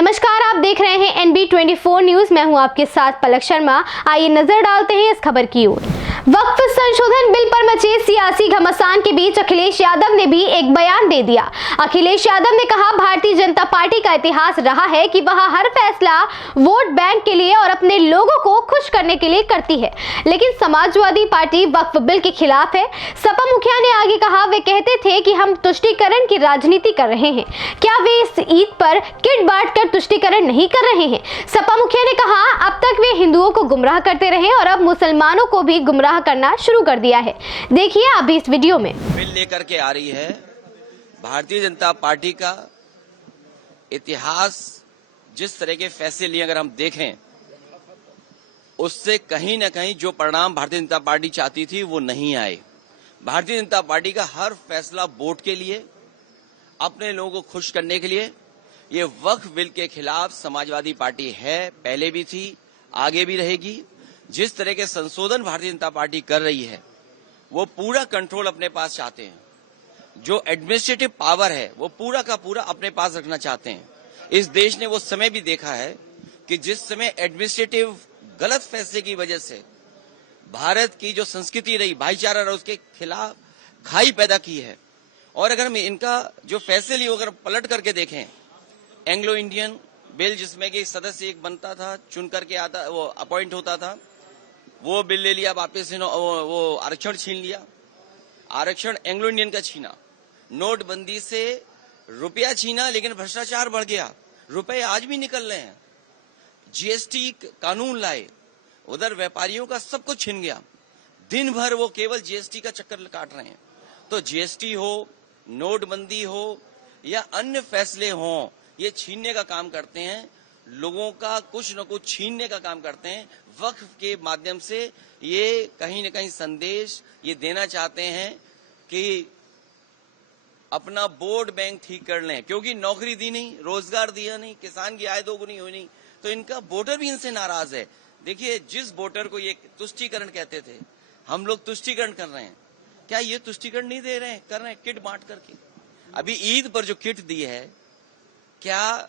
नमस्कार, आप देख रहे हैं NB24 न्यूज। मैं हूं आपके साथ पलक शर्मा। आइए नजर डालते हैं इस खबर की ओर। वक्फ संशोधन बिल पर मचे सियासी घमासान के बीच अखिलेश यादव ने भी एक बयान दे दिया। अखिलेश यादव ने कहा, भारतीय जनता पार्टी का इतिहास रहा है कि वह हर फैसला वोट बैंक के लिए और अपने लोगों को खुश करने के लिए करती है, लेकिन समाजवादी पार्टी वक्फ बिल के खिलाफ है। सपा मुखिया ने आगे कहा, वे कहते थे कि हम तुष्टीकरण की राजनीति कर रहे हैं। क्या वे इस ईद पर किट बांटकर तुष्टीकरण नहीं कर रहे हैं? सपा मुखिया ने कहा, अब तक वे हिंदुओं को गुमराह करते रहे और अब मुसलमानों को भी गुमराह करना शुरू कर दिया है। देखिए अभी इस वीडियो में। बिल लेकर के आ रही है। भारतीय जनता पार्टी का इतिहास, जिस तरह के फैसले लिए अगर हम देखें, उससे कहीं न कहीं जो परिणाम भारतीय जनता पार्टी चाहती थी वो नहीं आए। भारतीय जनता पार्टी का हर फैसला वोट के लिए, अपने लोगों को खुश करने के लिए। ये वक्फ बिल के खिलाफ समाजवादी पार्टी है, पहले भी थी, आगे भी रहेगी। जिस तरह के संशोधन भारतीय जनता पार्टी कर रही है, वो पूरा कंट्रोल अपने पास चाहते हैं। जो एडमिनिस्ट्रेटिव पावर है वो पूरा का पूरा अपने पास रखना चाहते हैं। इस देश ने वो समय भी देखा है कि जिस समय एडमिनिस्ट्रेटिव गलत फैसले की वजह से भारत की जो संस्कृति रही, भाईचारा रहा, उसके खिलाफ खाई पैदा की है। और अगर हम इनका जो फैसले लिए अगर पलट करके देखें, एंग्लो इंडियन बिल जिसमें कि सदस्य एक बनता था, चुन करके आता, वो अपॉइंट होता था, वो बिल ले लिया वापस। वो आरक्षण छीन लिया, आरक्षण एंग्लो इंडियन का छीना। नोटबंदी से रुपया छीना, लेकिन भ्रष्टाचार बढ़ गया, रुपए आज भी निकल रहे हैं। जीएसटी कानून लाए, उधर व्यापारियों का सब कुछ छीन गया। दिन भर वो केवल जीएसटी का चक्कर काट रहे हैं। तो जीएसटी हो, नोटबंदी हो या अन्य फैसले हों, ये छीनने का काम करते हैं, लोगों का कुछ न कुछ छीनने का काम करते हैं। वक्फ के माध्यम से ये कहीं न कहीं संदेश ये देना चाहते हैं कि अपना वोट बैंक ठीक कर लें, क्योंकि नौकरी दी नहीं, रोजगार दिया नहीं, किसान की आय दोगुनी हुई नहीं, तो इनका वोटर भी इनसे नाराज है। देखिए, जिस वोटर को ये तुष्टीकरण कहते थे, हम लोग तुष्टीकरण कर रहे हैं, क्या ये तुष्टीकरण नहीं दे रहे हैं? कर रहे हैं किट बांट करके। अभी ईद पर जो किट दी है, क्या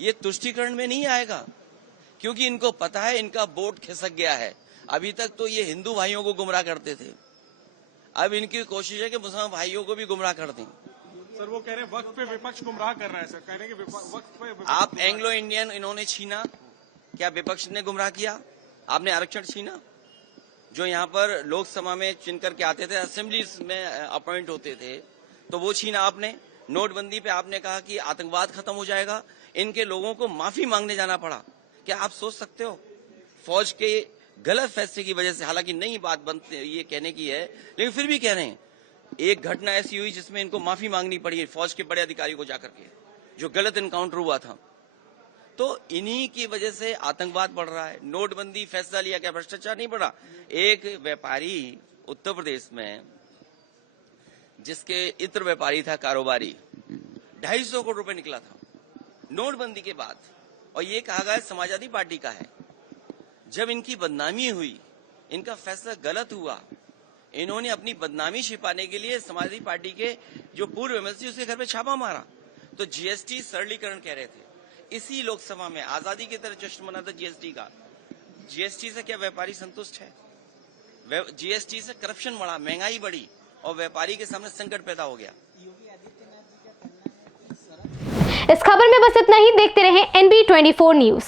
ये तुष्टीकरण में नहीं आएगा? क्योंकि इनको पता है इनका वोट खिसक गया है। अभी तक तो ये हिंदू भाइयों को गुमराह करते थे, अब इनकी कोशिश है कि मुसलमान भाइयों को भी गुमराह कर दें। सर, वो कह रहे हैं वक्फ पे विपक्ष गुमराह कर रहा है। सर कह रहे हैं कि वक्फ पे आप एंग्लो इंडियन इन्होंने छीना, क्या विपक्ष ने गुमराह किया? आपने आरक्षण छीना, जो यहाँ पर लोकसभा में चुन करके आते थे, असेंबली में अपॉइंट होते थे, तो वो छीना आपने। नोटबंदी पे आपने कहा कि आतंकवाद खत्म हो जाएगा, इनके लोगों को माफी मांगने जाना पड़ा। क्या आप सोच सकते हो? फौज के गलत फैसले की वजह से, हालांकि नई बात बनती ये कहने की है, लेकिन फिर भी कह रहे हैं, एक घटना ऐसी हुई जिसमें इनको माफी मांगनी पड़ी फौज के बड़े अधिकारी को जाकर के, जो गलत एनकाउंटर हुआ था। तो इन्हीं की वजह से आतंकवाद बढ़ रहा है। नोटबंदी फैसला लिया, क्या भ्रष्टाचार नहीं बढ़ा? एक व्यापारी उत्तर प्रदेश में, जिसके इत्र व्यापारी था, कारोबारी, 250 करोड़ रुपए निकला था नोटबंदी के बाद, और ये कहा गया समाजवादी पार्टी का है। जब इनकी बदनामी हुई, इनका फैसला गलत हुआ, इन्होंने अपनी बदनामी छिपाने के लिए समाजवादी पार्टी के जो पूर्व एमएलसी, उसके घर पे छापा मारा। तो जीएसटी सरलीकरण कह रहे थे। इसी लोकसभा में आजादी की तरह जश्न मना था जीएसटी का। जीएसटी से क्या व्यापारी संतुष्ट है? जीएसटी से करप्शन बढ़ा, महंगाई बढ़ी और व्यापारी के सामने संकट पैदा हो गया। इस खबर में बस इतना ही। देखते रहें NB24 न्यूज।